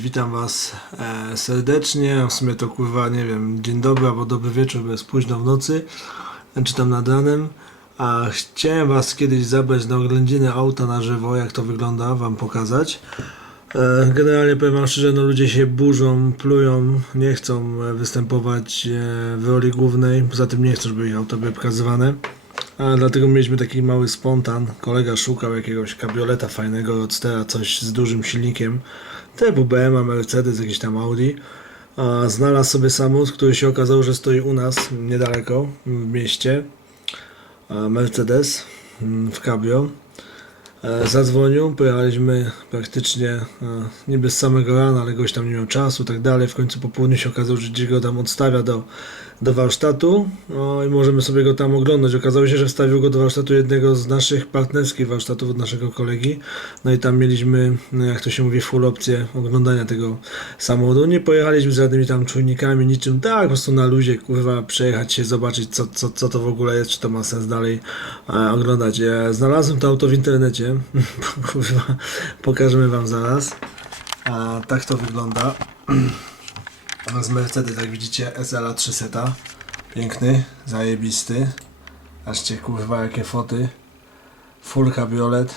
Witam Was e, serdecznie. W sumie to kurwa, nie wiem, dzień dobry albo dobry wieczór, bo jest późno w nocy, e, czy tam nad ranem. A chciałem Was kiedyś zabrać na oględziny auta na żywo, jak to wygląda, Wam pokazać. E, generalnie powiem Wam szczerze, no ludzie się burzą, plują, nie chcą e, występować e, w roli głównej, poza tym nie chcą, żeby ich auto były pokazywane. A dlatego mieliśmy taki mały spontan. Kolega szukał jakiegoś kabrioleta fajnego, Roadstera, coś z dużym silnikiem. Typu BMW, Mercedes, jakiś tam Audi. A znalazł sobie samochód, który się okazało, że stoi u nas niedaleko w mieście. A Mercedes mm, w cabrio. E, Zadzwonił, pojechaliśmy praktycznie e, niby z samego rana, ale goś tam nie miał czasu, tak dalej. W końcu po południu się okazało, że gdzieś go tam odstawia do, do warsztatu. No i możemy sobie go tam oglądać. Okazało się, że wstawił go do warsztatu jednego z naszych partnerskich warsztatów od naszego kolegi. No i tam mieliśmy, no jak to się mówi, full opcję oglądania tego samochodu. Nie pojechaliśmy z żadnymi tam czujnikami, niczym. Tak, po prostu na luzie, kurwa, przejechać się, zobaczyć co, co, co to w ogóle jest, czy to ma sens dalej e, oglądać. Znalazłem to auto w internecie. kurwa, pokażemy wam zaraz. Tak to wygląda. Z Mercedes, jak widzicie, SLA 300. Piękny, zajebisty. Ażcie kurwa jakie foty. Full kabriolet.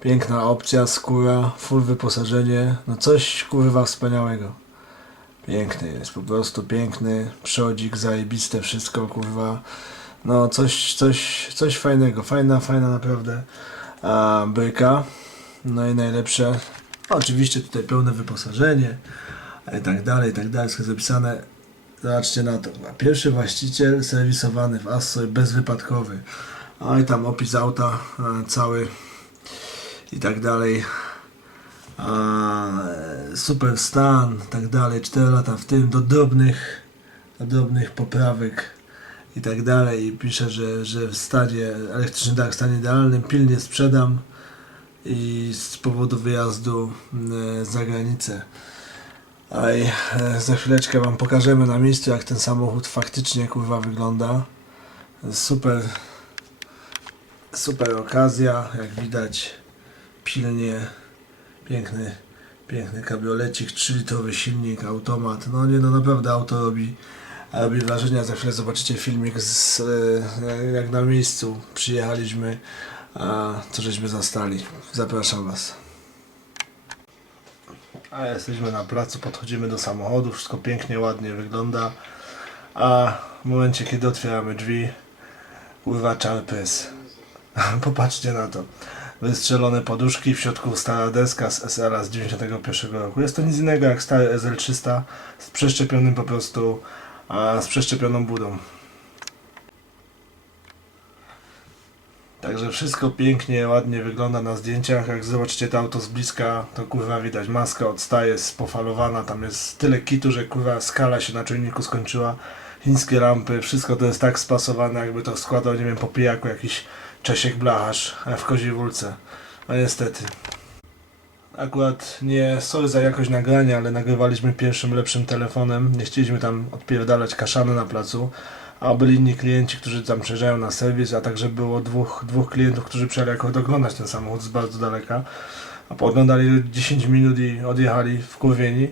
Piękna opcja, skóra, full wyposażenie. No coś kurwa wspaniałego. Piękny jest, po prostu piękny. Przodzik, zajebiste wszystko kurwa. No coś, coś, coś fajnego. Fajna, fajna naprawdę a, bryka. No i najlepsze. Oczywiście tutaj pełne wyposażenie i tak dalej, i tak dalej, wszystko zapisane. Zobaczcie na to. Pierwszy właściciel serwisowany w Assoy bezwypadkowy. A i tam opis auta e, cały i tak dalej. A, e, super stan, tak dalej. 4 lata w tym, do drobnych, do drobnych poprawek i tak dalej. I pisze, że, że w stanie elektryczny dach w stanie idealnym, pilnie sprzedam i z powodu wyjazdu e, za granicę. Aj, za chwileczkę wam pokażemy na miejscu jak ten samochód faktycznie kurwa wygląda. Super super okazja, jak widać pilnie piękny piękny kabiolecik, 3-litrowy silnik, automat. No nie no naprawdę auto robi robi wrażenie. Za chwilę zobaczycie filmik z, e, jak na miejscu przyjechaliśmy, a co żeśmy zastali. Zapraszam was. A jesteśmy na placu, podchodzimy do samochodu, wszystko pięknie, ładnie wygląda. A w momencie, kiedy otwieramy drzwi, pływa czarpys. Popatrzcie na to. Wystrzelone poduszki, w środku stara deska z SL z 91 roku. Jest to nic innego jak stary SL300 z przeszczepionym po prostu, a z przeszczepioną budą. Także wszystko pięknie, ładnie wygląda na zdjęciach. Jak zobaczycie to auto z bliska, to kurwa widać maska odstaje, jest pofalowana, tam jest tyle kitu, że kurwa skala się na czujniku skończyła. Chińskie lampy, wszystko to jest tak spasowane, jakby to składał, nie wiem, po pijaku jakiś Czesiek Blacharz w koziej wólce. No niestety. Akurat nie sorry za jakość nagrania, ale nagrywaliśmy pierwszym lepszym telefonem. Nie chcieliśmy tam odpierdalać kaszany na placu. A byli inni klienci, którzy tam przyjeżdżają na serwis, a także było dwóch, dwóch klientów, którzy przyjechali jako oglądać ten samochód z bardzo daleka. A pooglądali 10 minut i odjechali wkurwieni.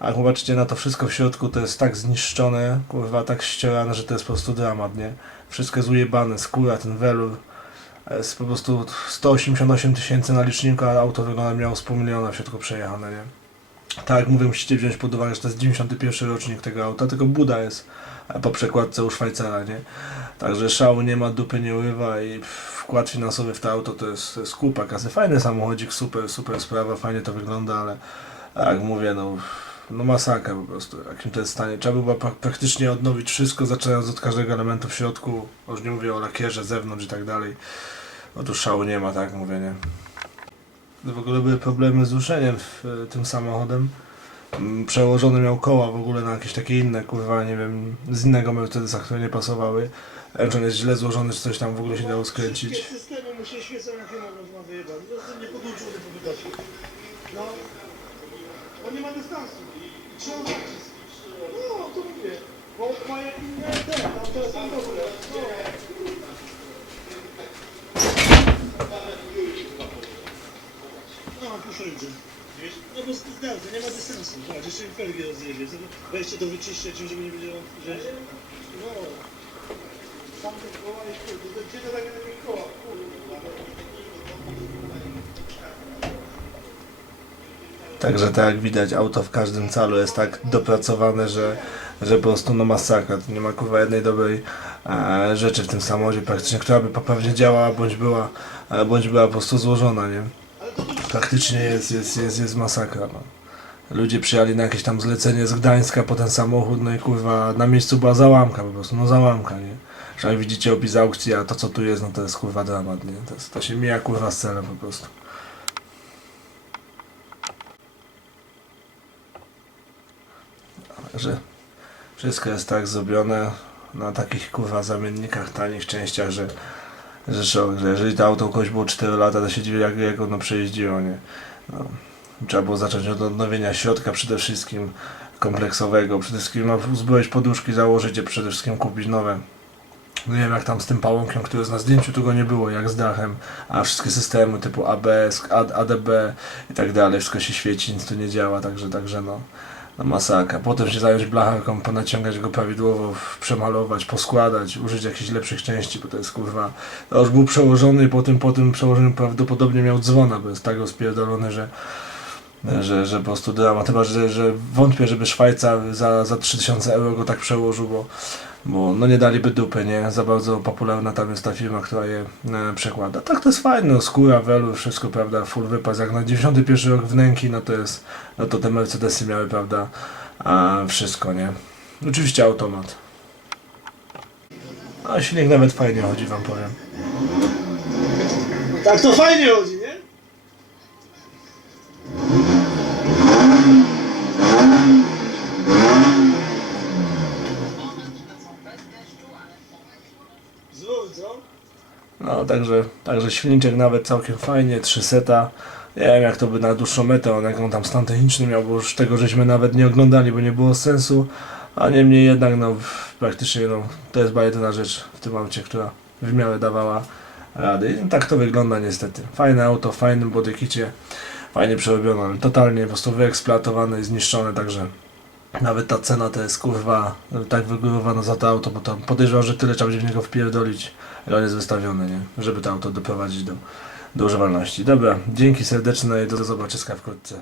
A jak zobaczycie na to wszystko w środku, to jest tak zniszczone, kurwa, tak ścierane, że to jest po prostu dramat, nie? Wszystko jest ujebane, skóra, ten welur. Jest po prostu 188 tysięcy na liczniku, a auto wygląda miało z pół miliona w środku przejechane, nie? Tak mówię, musicie wziąć pod uwagę, że to jest 91 rocznik tego auta, tylko Buda jest po przekładce u Szwajcara, nie? Także szału nie ma, dupy nie urywa i wkład finansowy w to auto to jest, to jest kupa kasy. Fajny samochodzik, super, super sprawa, fajnie to wygląda, ale jak mówię, no, no masakra po prostu, jakim to jest stanie. Trzeba by było pra- praktycznie odnowić wszystko, zaczynając od każdego elementu w środku, już nie mówię o lakierze, zewnątrz i tak dalej. No tu szału nie ma, tak mówię, nie? W ogóle były problemy z ruszeniem w, e, tym samochodem. Mm, Przełożony miał koła w ogóle na jakieś takie inne, kurwa, nie wiem, z innego Mercedesa, które nie pasowały. Czy on jest źle złożony, czy coś tam w ogóle się dało skręcić. Wszystkie systemy mu się świecą jak nie mogą ma wyjebać. Zostań nie podłączony po wydacie. No. On nie ma dystansu. Trzeba nacisk. No, to mówię. Bo ma inne te, tam to jest dobre. No. Proszę idzie. No bo zgadza, nie ma dystansu. Patrz, jeszcze mi felgi rozjedzie. To- Wejście do wyczyszczenia, żeby nie wiedział, że... No. Tam te koła to gdzie to koła? Kurwa. Także tak jak widać, auto w każdym calu jest tak dopracowane, że, że po prostu no masakra. Tu nie ma kurwa jednej dobrej e, rzeczy w tym samochodzie praktycznie, która by poprawnie działała, bądź była, e, bądź była po prostu złożona, nie? Praktycznie jest, jest, jest, jest masakra, no. Ludzie przyjechali na jakieś tam zlecenie z Gdańska po ten samochód, no i kurwa na miejscu była załamka po prostu, no załamka, nie? Że jak widzicie opis aukcji, a to co tu jest, no to jest kurwa dramat, nie? To, jest, to się mija kurwa z celem po prostu. Także wszystko jest tak zrobione na takich kurwa zamiennikach, tanich częściach, że, że że jeżeli to auto kogoś było 4 lata, to się dziwi jak, jak ono przejeździło, nie? No. Trzeba było zacząć od odnowienia środka przede wszystkim kompleksowego, przede wszystkim no, uzbroić poduszki, założyć je, przede wszystkim kupić nowe. No nie wiem jak tam z tym pałąkiem, który jest na zdjęciu, tu go nie było, jak z dachem, a wszystkie systemy typu ABS, AD, ADB i tak dalej, wszystko się świeci, nic tu nie działa, także, także no, no masakra. Potem się zająć blacharką, ponaciągać go prawidłowo, przemalować, poskładać, użyć jakichś lepszych części, bo to jest kurwa, to już był przełożony i po tym, po tym przełożeniu prawdopodobnie miał dzwona, bo jest tak rozpierdolony, że że, że po prostu dramat, chyba że, że wątpię, żeby Szwajcar za, za 3000 euro go tak przełożył, bo, bo no nie daliby dupy, nie? Za bardzo popularna tam jest ta firma, która je e, przekłada. Tak to jest fajne, no, skóra, welu, wszystko, prawda, full wypas, jak na 91 rok wnęki, no to jest, no to te Mercedesy miały, prawda, a wszystko, nie? Oczywiście automat. A silnik nawet fajnie chodzi, wam powiem. Tak to fajnie chodzi, No, także, także silniczek nawet całkiem fajnie, 3 seta. Nie wiem jak to by na dłuższą metę, on jaką tam stan techniczny miał, bo już tego żeśmy nawet nie oglądali, bo nie było sensu. A niemniej jednak, no praktycznie no, to jest bajetna rzecz w tym aucie, która w miarę dawała rady. I tak to wygląda niestety. Fajne auto, w fajnym bodykicie, fajnie przerobione, totalnie po prostu wyeksploatowane i zniszczone, także nawet ta cena to jest kurwa tak wygórowana za to auto, bo tam podejrzewam, że tyle trzeba będzie w niego wpierdolić, ale on jest wystawiony, nie? Żeby to auto doprowadzić do, do używalności. Dobra, dzięki serdeczne i do zobaczyska wkrótce.